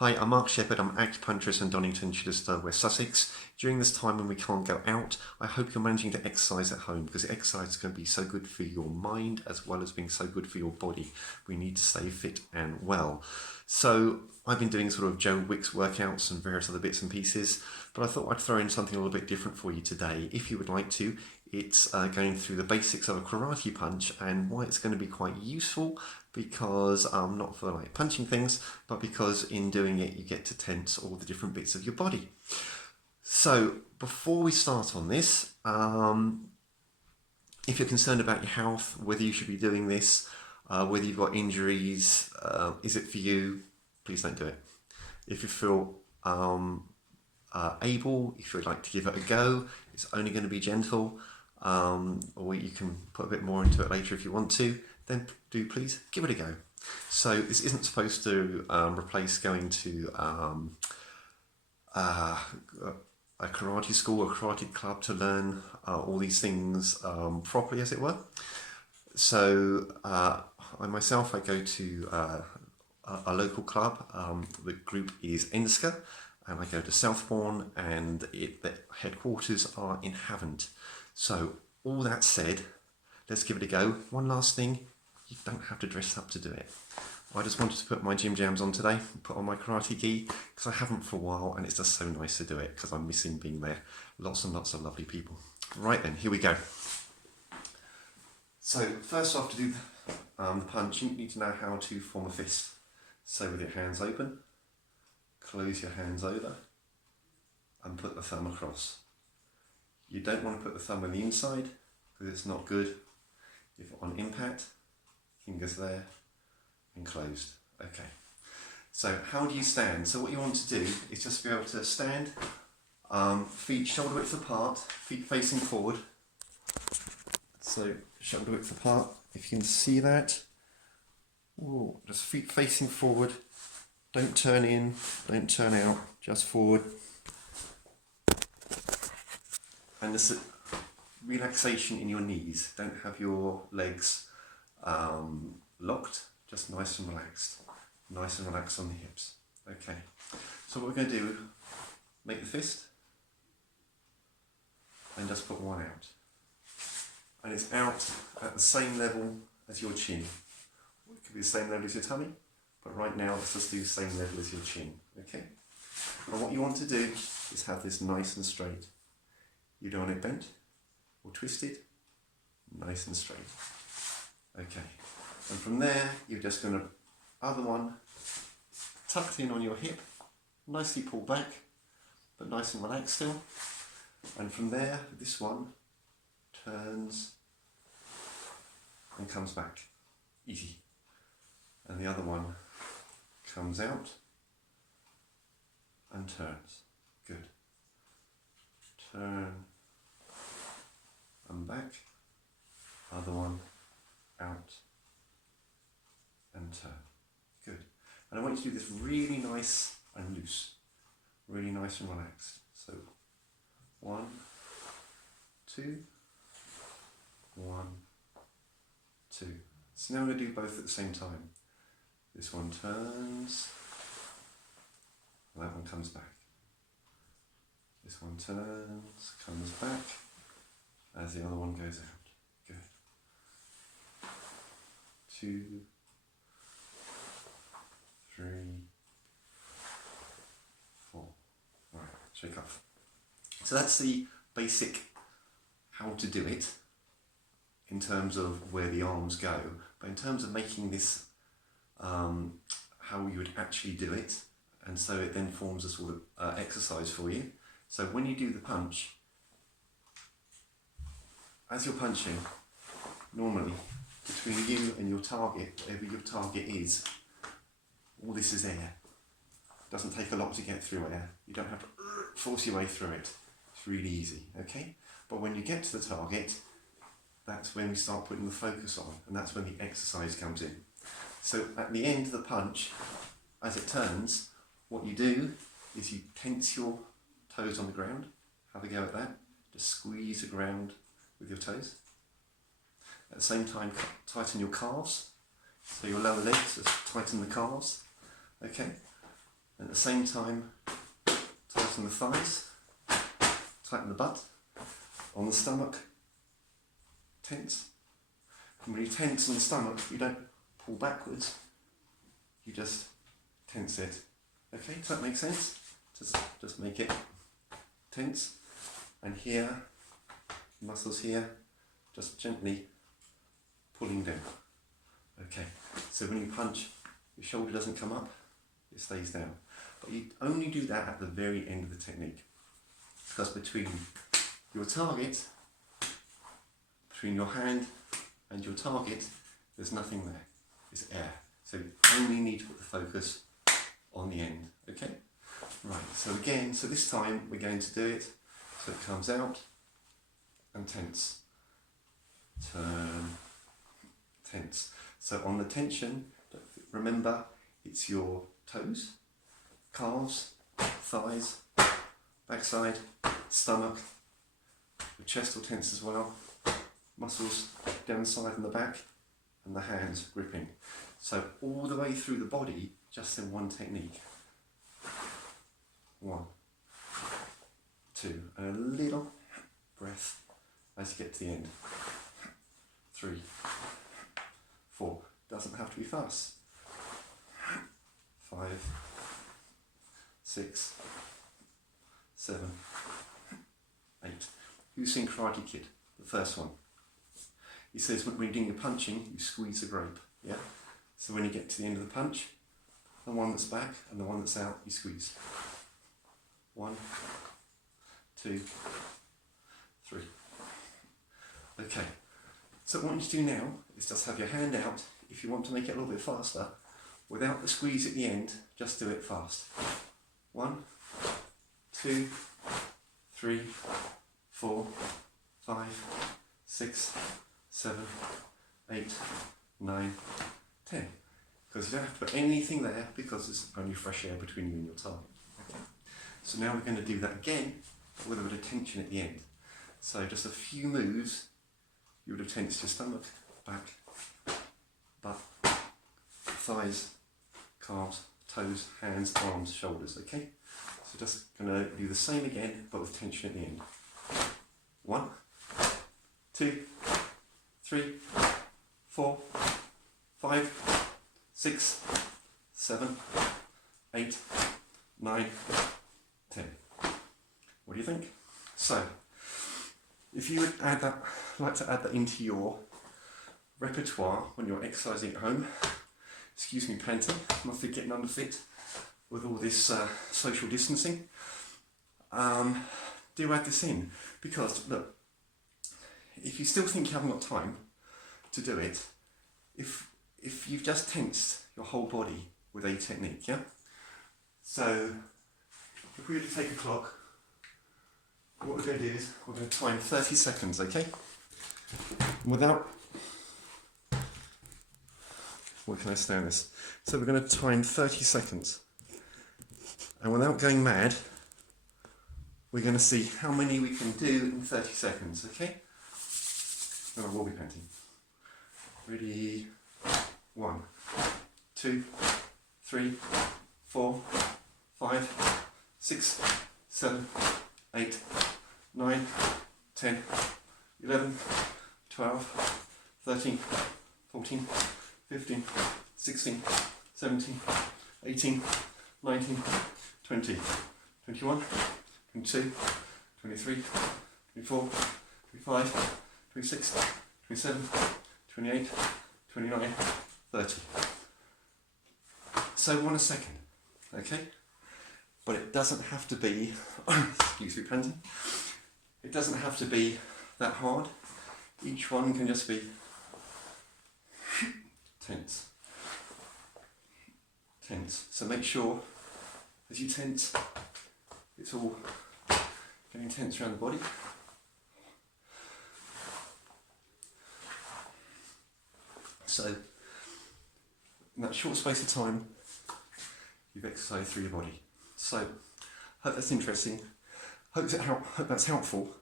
Hi, I'm Mark Shepherd. I'm acupuncturist in Donington, Chichester, West Sussex. During this time when we can't go out, I hope you're managing to exercise at home because exercise is going to be so good for your mind as well as being so good for your body. We need to stay fit and well. So I've been doing sort of Joe Wicks workouts and various other bits and pieces, but I thought I'd throw in something a little bit different for you today. If you would like to, it's going through the basics of a karate punch and why it's going to be quite useful because not for like punching things, but because in doing it you get to tense all the different bits of your body. So before we start on this, if you're concerned about your health, whether you should be doing this, whether you've got injuries, is it for you? Please don't do it. If you feel able, if you'd like to give it a go, it's only going to be gentle, or you can put a bit more into it later if you want to, then do please give it a go. So this isn't supposed to replace going to a karate school or karate club to learn all these things properly, as it were. So I myself, I go to a local club. The group is Enska, and I go to Southbourne, and the headquarters are in Havant. So all that said, let's give it a go. One last thing, you don't have to dress up to do it. I just wanted to put my gym jams on today, put on my karate gi, because I haven't for a while, and it's just so nice to do it, because I'm missing being there. Lots and lots of lovely people. Right then, here we go. So first off, to do the punch, you need to know how to form a fist. So with your hands open, close your hands over, and put the thumb across. You don't want to put the thumb on the inside, because it's not good. If on impact, fingers there, and closed. Okay. So how do you stand? So what you want to do is just be able to stand, feet shoulder width apart, feet facing forward. So shoulder width apart, if you can see that. Ooh, just feet facing forward. Don't turn in, don't turn out, just forward. And this relaxation in your knees. Don't have your legs locked, just nice and relaxed. Nice and relaxed on the hips. Okay, so what we're going to do, make the fist and just put one out. And it's out at the same level as your chin. It could be the same level as your tummy, but right now let's just do the same level as your chin. Okay? And what you want to do is have this nice and straight. You don't want it bent or twisted, nice and straight. Okay, and from there you're just going to, other one tucked in on your hip, nicely pulled back, but nice and relaxed still. And from there, this one turns and comes back, easy. And the other one comes out and turns, good. Turn and back, other one, out and turn, good. And I want you to do this really nice and loose, really nice and relaxed. So 1, 2, 1, 2. So now I'm going to do both at the same time. This one turns, and that one comes back. This one turns, comes back, as the other one goes out. Good. 2, 3, 4. Alright, shake off. So that's the basic how to do it in terms of where the arms go, but in terms of making this how you would actually do it, and so it then forms a sort of exercise for you. So when you do the punch, as you're punching, normally between you and your target, whatever your target is, all this is air. It doesn't take a lot to get through air. You don't have to force your way through it. It's really easy, okay? But when you get to the target, that's when we start putting the focus on, and that's when the exercise comes in. So at the end of the punch, as it turns, what you do is you tense your toes on the ground. Have a go at that. Just squeeze the ground with your toes. At the same time, tighten your calves. So your lower legs, just tighten the calves. Okay? And at the same time, tighten the thighs, tighten the butt, on the stomach, tense. And when you tense on the stomach, you don't pull backwards, you just tense it. Okay, does that make sense? Just make it tense. And here, muscles here, just gently pulling down. Okay, so when you punch, your shoulder doesn't come up, it stays down. But you only do that at the very end of the technique. Because between your target, between your hand and your target, there's nothing there. It's air. So you only need to put the focus on the end. Okay? Right, so again, so this time we're going to do it so it comes out and tense. Turn, tense. So on the tension, remember it's your toes, calves, thighs, backside, stomach, the chest will tense as well, muscles down the side and the back, and the hands gripping. So all the way through the body, just in one technique. 1, 2, and a little breath as you get to the end. 3, 4, doesn't have to be fast. 5, 6, 7, 8. Who's seen Karate Kid? The first one. He says when you're doing your punching, you squeeze the grape. Yeah? So when you get to the end of the punch, the one that's back and the one that's out, you squeeze. 1, 2, 3. Okay. So what I want you to do now is just have your hand out. If you want to make it a little bit faster, without the squeeze at the end, just do it fast. 1, 2, 3, 4, 5, 6, 7, 8, 9, 10. Because you don't have to put anything there because there's only fresh air between you and your target. Okay. So now we're going to do that again with a bit of tension at the end. So just a few moves, you would have tensed your stomach, back, butt, thighs, calves, toes, hands, arms, shoulders, okay? So just going to do the same again, but with tension at the end. 1, 2, 3, 4, 5, 6, 7, 8, 9, 10. What do you think? So, if you would like to add that into your repertoire when you're exercising at home, excuse me panting, must be getting underfit with all this social distancing, do add this in, because look, if you still think you haven't got time to do it, if you've just tensed your whole body with a technique, yeah? So, if we were to take a clock, what we're going to do is, we're going to time 30 seconds, okay? Without, what can I say on this? So we're going to time 30 seconds. And without going mad, we're going to see how many we can do in 30 seconds, okay? And I will be panting. Ready? 1, 2, 3, 4, 5, 6, 7, 8, 9, 10, 11, 12, 13, 14, 15, 16, 17, 18, 19, 20, 21, 22, 23, 24, 25, 26, 27, 28, 29, 30. So 1 a second, okay? But it doesn't have to be, excuse me panting, it doesn't have to be that hard. Each one can just be tense. Tense. So make sure as you tense, it's all getting tense around the body. So, in that short space of time, you've exercised through your body. So, hope that's interesting. Hope that's helpful.